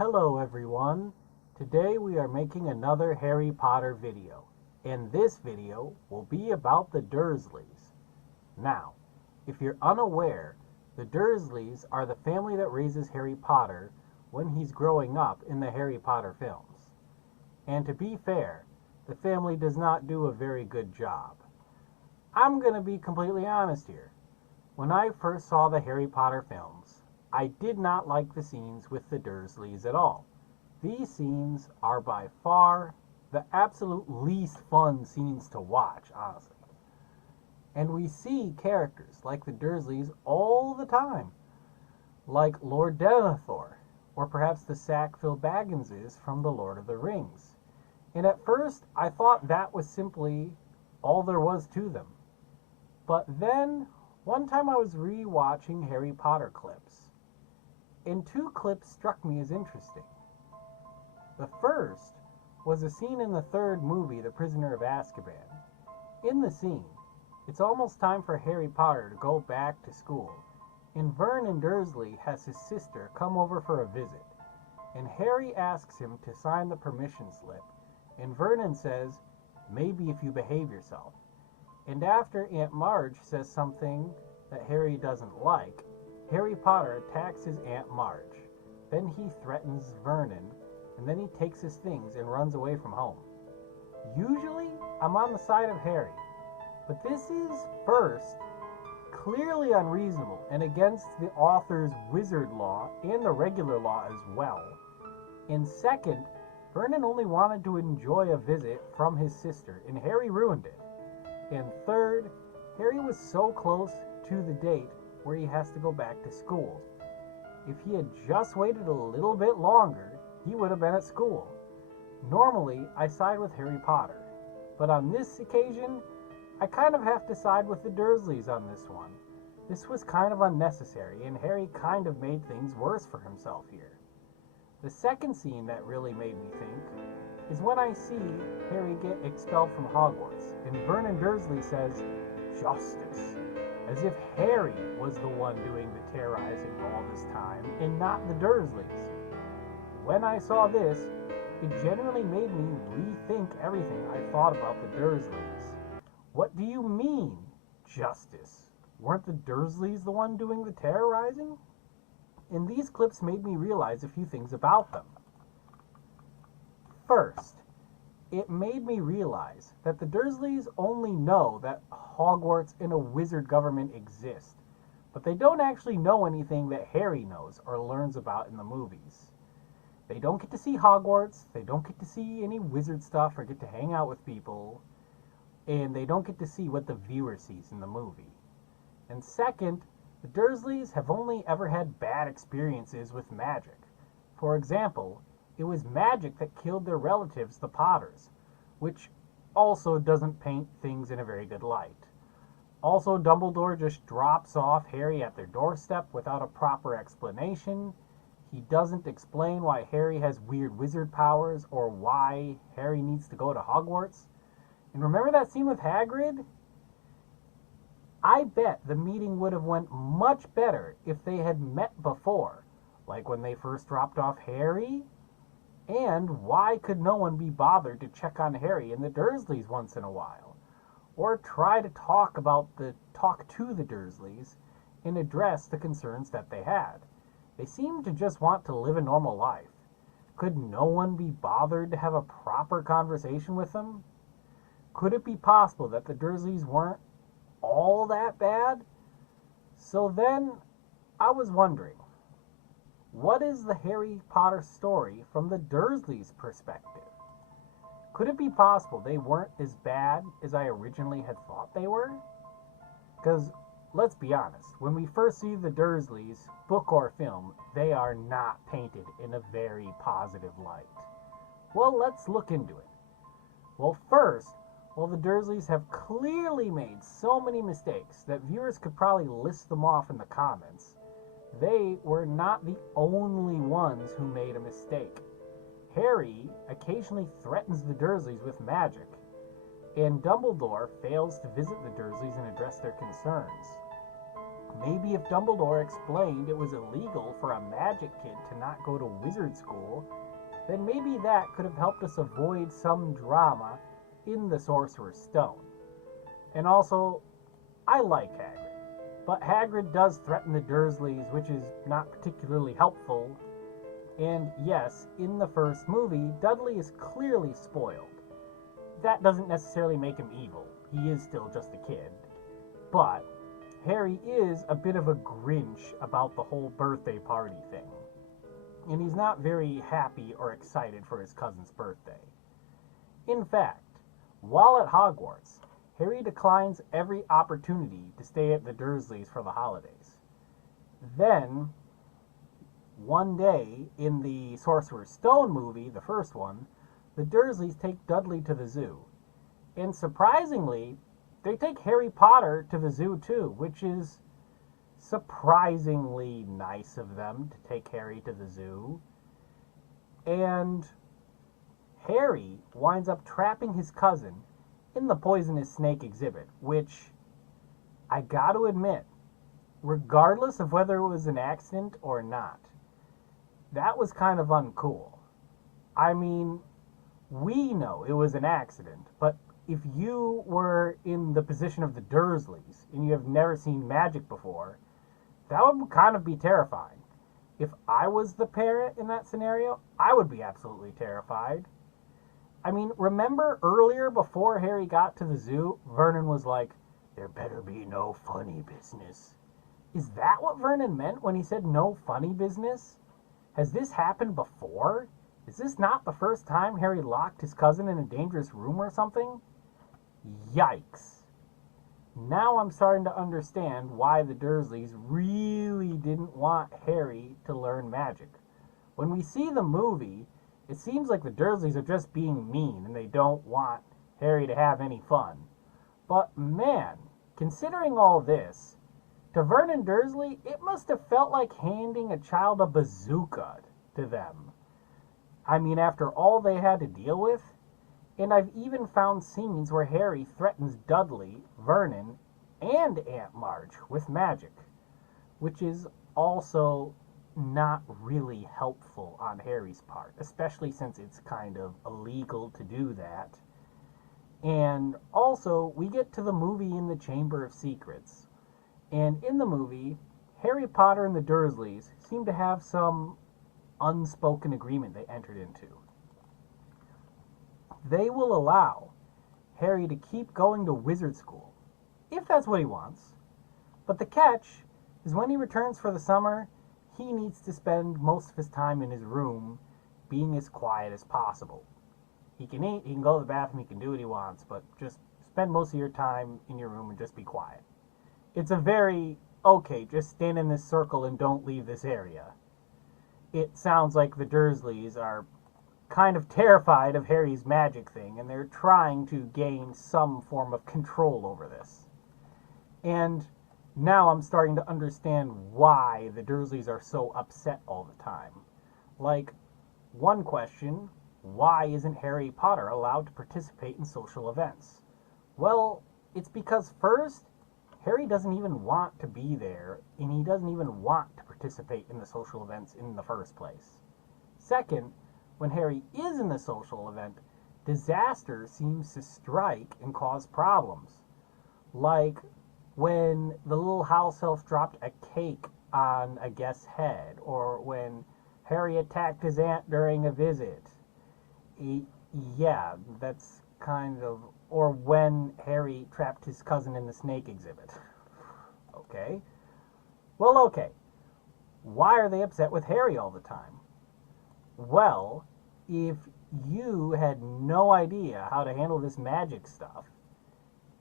Hello everyone. Today we are making another Harry Potter video, and this video will be about the Dursleys. Now, if you're unaware, the Dursleys are the family that raises Harry Potter when he's growing up in the Harry Potter films. And to be fair, the family does not do a very good job. I'm going to be completely honest here. When I first saw the Harry Potter films, I did not like the scenes with the Dursleys at all. These scenes are by far the absolute least fun scenes to watch, honestly. And we see characters like the Dursleys all the time, like Lord Denethor, or perhaps the Sackville Bagginses from The Lord of the Rings. And at first, I thought that was simply all there was to them. But then, one time I was re-watching Harry Potter clips, and two clips struck me as interesting. The first was a scene in the third movie, The Prisoner of Azkaban. In the scene, it's almost time for Harry Potter to go back to school, and Vernon Dursley has his sister come over for a visit, and Harry asks him to sign the permission slip, and Vernon says, "Maybe if you behave yourself." And after Aunt Marge says something that Harry doesn't like, Harry Potter attacks his Aunt Marge. Then he threatens Vernon, and then he takes his things and runs away from home. Usually, I'm on the side of Harry, but this is, first, clearly unreasonable and against the author's wizard law and the regular law as well. And second, Vernon only wanted to enjoy a visit from his sister, and Harry ruined it. And third, Harry was so close to the date where he has to go back to school. If he had just waited a little bit longer, he would have been at school. Normally, I side with Harry Potter, but on this occasion, I kind of have to side with the Dursleys on this one. This was kind of unnecessary, and Harry kind of made things worse for himself here. The second scene that really made me think is when I see Harry get expelled from Hogwarts, and Vernon Dursley says, "Justice," as if Harry was the one doing the terrorizing all this time, and not the Dursleys. When I saw this, it genuinely made me rethink everything I thought about the Dursleys. What do you mean, justice? Weren't the Dursleys the one doing the terrorizing? And these clips made me realize a few things about them. First, it made me realize that the Dursleys only know that Hogwarts and a wizard government exist, but they don't actually know anything that Harry knows or learns about in the movies. They don't get to see Hogwarts, they don't get to see any wizard stuff or get to hang out with people, and they don't get to see what the viewer sees in the movie. And second, the Dursleys have only ever had bad experiences with magic. For example, it was magic that killed their relatives, the Potters, which also doesn't paint things in a very good light. Also, Dumbledore just drops off Harry at their doorstep without a proper explanation. He doesn't explain why Harry has weird wizard powers or why Harry needs to go to Hogwarts. And remember that scene with Hagrid? I bet the meeting would have went much better if they had met before, like when they first dropped off Harry. And why could no one be bothered to check on Harry and the Dursleys once in a while? Or try to talk to the Dursleys and address the concerns that they had. They seemed to just want to live a normal life. Could no one be bothered to have a proper conversation with them? Could it be possible that the Dursleys weren't all that bad? So then, I was wondering, what is the Harry Potter story from the Dursleys' perspective? Could it be possible they weren't as bad as I originally had thought they were? Because, let's be honest, when we first see the Dursleys, book or film, they are not painted in a very positive light. Well, let's look into it. Well, first, while the Dursleys have clearly made so many mistakes that viewers could probably list them off in the comments, they were not the only ones who made a mistake. Harry occasionally threatens the Dursleys with magic, and Dumbledore fails to visit the Dursleys and address their concerns. Maybe if Dumbledore explained it was illegal for a magic kid to not go to wizard school, then maybe that could have helped us avoid some drama in the Sorcerer's Stone. And also, I like Hagrid, but Hagrid does threaten the Dursleys, which is not particularly helpful. And yes, in the first movie, Dudley is clearly spoiled. That doesn't necessarily make him evil. He is still just a kid. But Harry is a bit of a Grinch about the whole birthday party thing. And he's not very happy or excited for his cousin's birthday. In fact, while at Hogwarts, Harry declines every opportunity to stay at the Dursleys for the holidays. Then, one day in the Sorcerer's Stone movie, the first one, the Dursleys take Dudley to the zoo. And surprisingly, they take Harry Potter to the zoo too, which is surprisingly nice of them to take Harry to the zoo. And Harry winds up trapping his cousin in the poisonous snake exhibit, which I gotta admit, regardless of whether it was an accident or not, that was kind of uncool. I mean, we know it was an accident, but if you were in the position of the Dursleys and you have never seen magic before, that would kind of be terrifying. If I was the parent in that scenario, I would be absolutely terrified. I mean, remember earlier before Harry got to the zoo, Vernon was like, "There better be no funny business." Is that what Vernon meant when he said no funny business? Has this happened before? Is this not the first time Harry locked his cousin in a dangerous room or something? Yikes. Now I'm starting to understand why the Dursleys really didn't want Harry to learn magic. When we see the movie, it seems like the Dursleys are just being mean and they don't want Harry to have any fun. But man, considering all this, to Vernon Dursley, it must have felt like handing a child a bazooka to them. I mean, after all they had to deal with. And I've even found scenes where Harry threatens Dudley, Vernon, and Aunt Marge with magic, which is also not really helpful on Harry's part, especially since it's kind of illegal to do that. And also, we get to the movie in the Chamber of Secrets. And in the movie, Harry Potter and the Dursleys seem to have some unspoken agreement they entered into. They will allow Harry to keep going to wizard school, if that's what he wants. But the catch is when he returns for the summer, he needs to spend most of his time in his room being as quiet as possible. He can eat, he can go to the bathroom, he can do what he wants, but just spend most of your time in your room and just be quiet. It's a very, okay, just stand in this circle and don't leave this area. It sounds like the Dursleys are kind of terrified of Harry's magic thing, and they're trying to gain some form of control over this. And now I'm starting to understand why the Dursleys are so upset all the time. Like, one question, why isn't Harry Potter allowed to participate in social events? Well, it's because first, Harry doesn't even want to be there, and he doesn't even want to participate in the social events in the first place. Second, when Harry is in the social event, disaster seems to strike and cause problems. Like when the little house elf dropped a cake on a guest's head, or when Harry attacked his aunt during a visit. Yeah, that's kind of... Or when Harry trapped his cousin in the snake exhibit. Okay. Well, okay. Why are they upset with Harry all the time? Well, if you had no idea how to handle this magic stuff,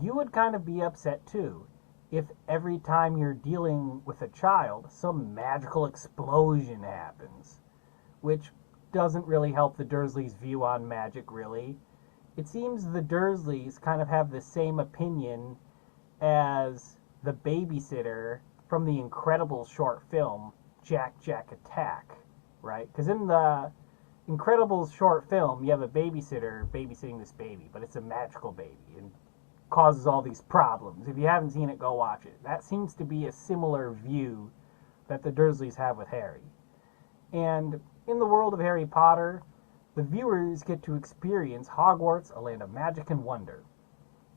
you would kind of be upset too if every time you're dealing with a child, some magical explosion happens, which doesn't really help the Dursleys' view on magic, really. It seems the Dursleys kind of have the same opinion as the babysitter from the incredible short film, Jack Jack Attack, right? Because in the Incredibles short film, you have a babysitter babysitting this baby, but it's a magical baby. And causes all these problems. If you haven't seen it, go watch it. That seems to be a similar view that the Dursleys have with Harry. And in the world of Harry Potter, the viewers get to experience Hogwarts, a land of magic and wonder.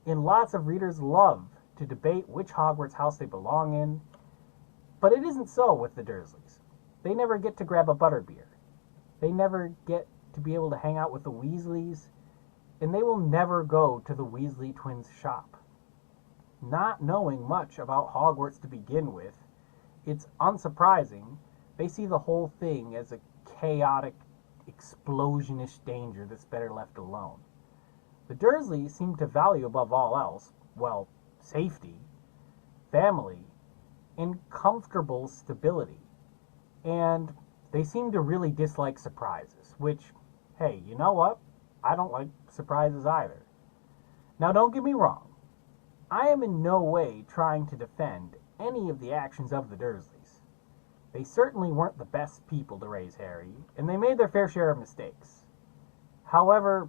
And lots of readers love to debate which Hogwarts house they belong in, but it isn't so with the Dursleys. They never get to grab a butterbeer. They never get to be able to hang out with the Weasleys, and they will never go to the Weasley twins' shop. Not knowing much about Hogwarts to begin with, it's unsurprising they see the whole thing as a chaotic, explosionish danger that's better left alone. The Dursleys seem to value above all else, well, safety, family, and comfortable stability. And they seem to really dislike surprises, which, hey, you know what? I don't like surprises either. Now, don't get me wrong. I am in no way trying to defend any of the actions of the Dursleys. They certainly weren't the best people to raise Harry, and they made their fair share of mistakes. However,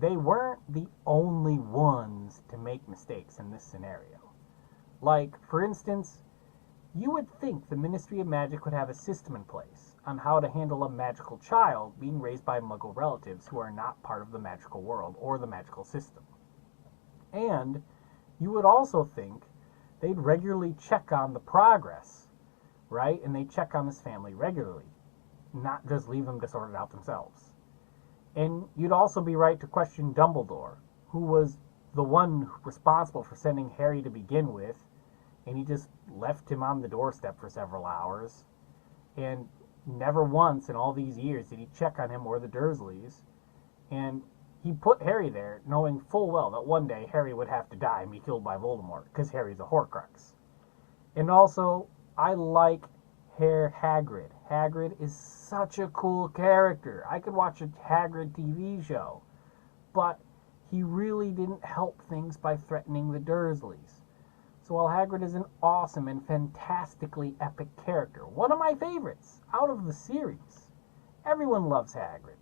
they weren't the only ones to make mistakes in this scenario. Like, for instance, you would think the Ministry of Magic would have a system in place on how to handle a magical child being raised by Muggle relatives who are not part of the magical world or the magical system. And you would also think they'd regularly check on the progress, right? And they check on this family regularly, not just leave them to sort it out themselves. And you'd also be right to question Dumbledore, who was the one responsible for sending Harry to begin with, and he just left him on the doorstep for several hours. And never once in all these years did he check on him or the Dursleys. And he put Harry there knowing full well that one day Harry would have to die and be killed by Voldemort, because Harry's a Horcrux. And also, I like Hagrid. Hagrid is such a cool character. I could watch a Hagrid TV show. But he really didn't help things by threatening the Dursleys. So while Hagrid is an awesome and fantastically epic character, one of my favorites out of the series, everyone loves Hagrid.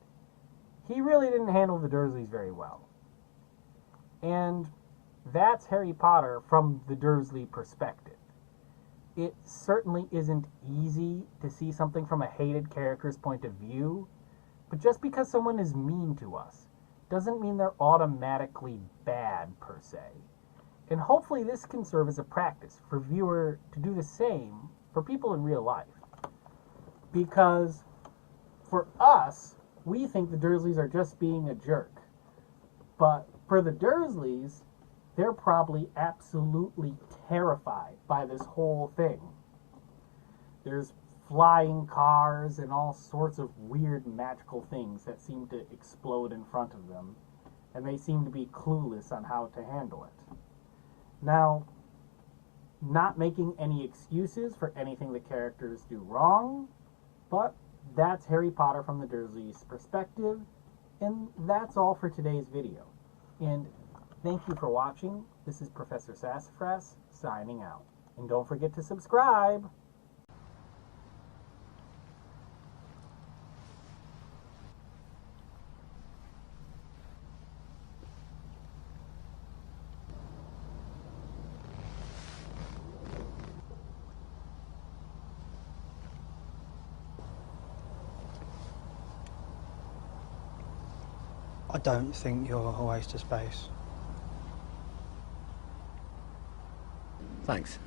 He really didn't handle the Dursleys very well. And that's Harry Potter from the Dursley perspective. It certainly isn't easy to see something from a hated character's point of view, but just because someone is mean to us doesn't mean they're automatically bad per se. And hopefully this can serve as a practice for viewer to do the same for people in real life. Because for us, we think the Dursleys are just being a jerk. But for the Dursleys, they're probably absolutely terrified by this whole thing. There's flying cars and all sorts of weird magical things that seem to explode in front of them, and they seem to be clueless on how to handle it. Now, not making any excuses for anything the characters do wrong, but that's Harry Potter from the Dursleys' perspective, and that's all for today's video. And thank you for watching. This is Professor Sassafras signing out. And don't forget to subscribe. I don't think you're a waste of space. Thanks.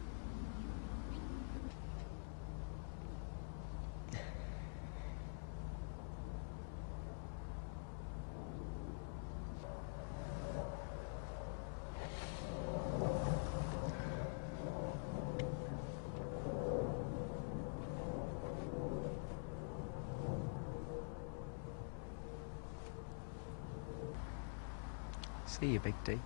See you, Big D.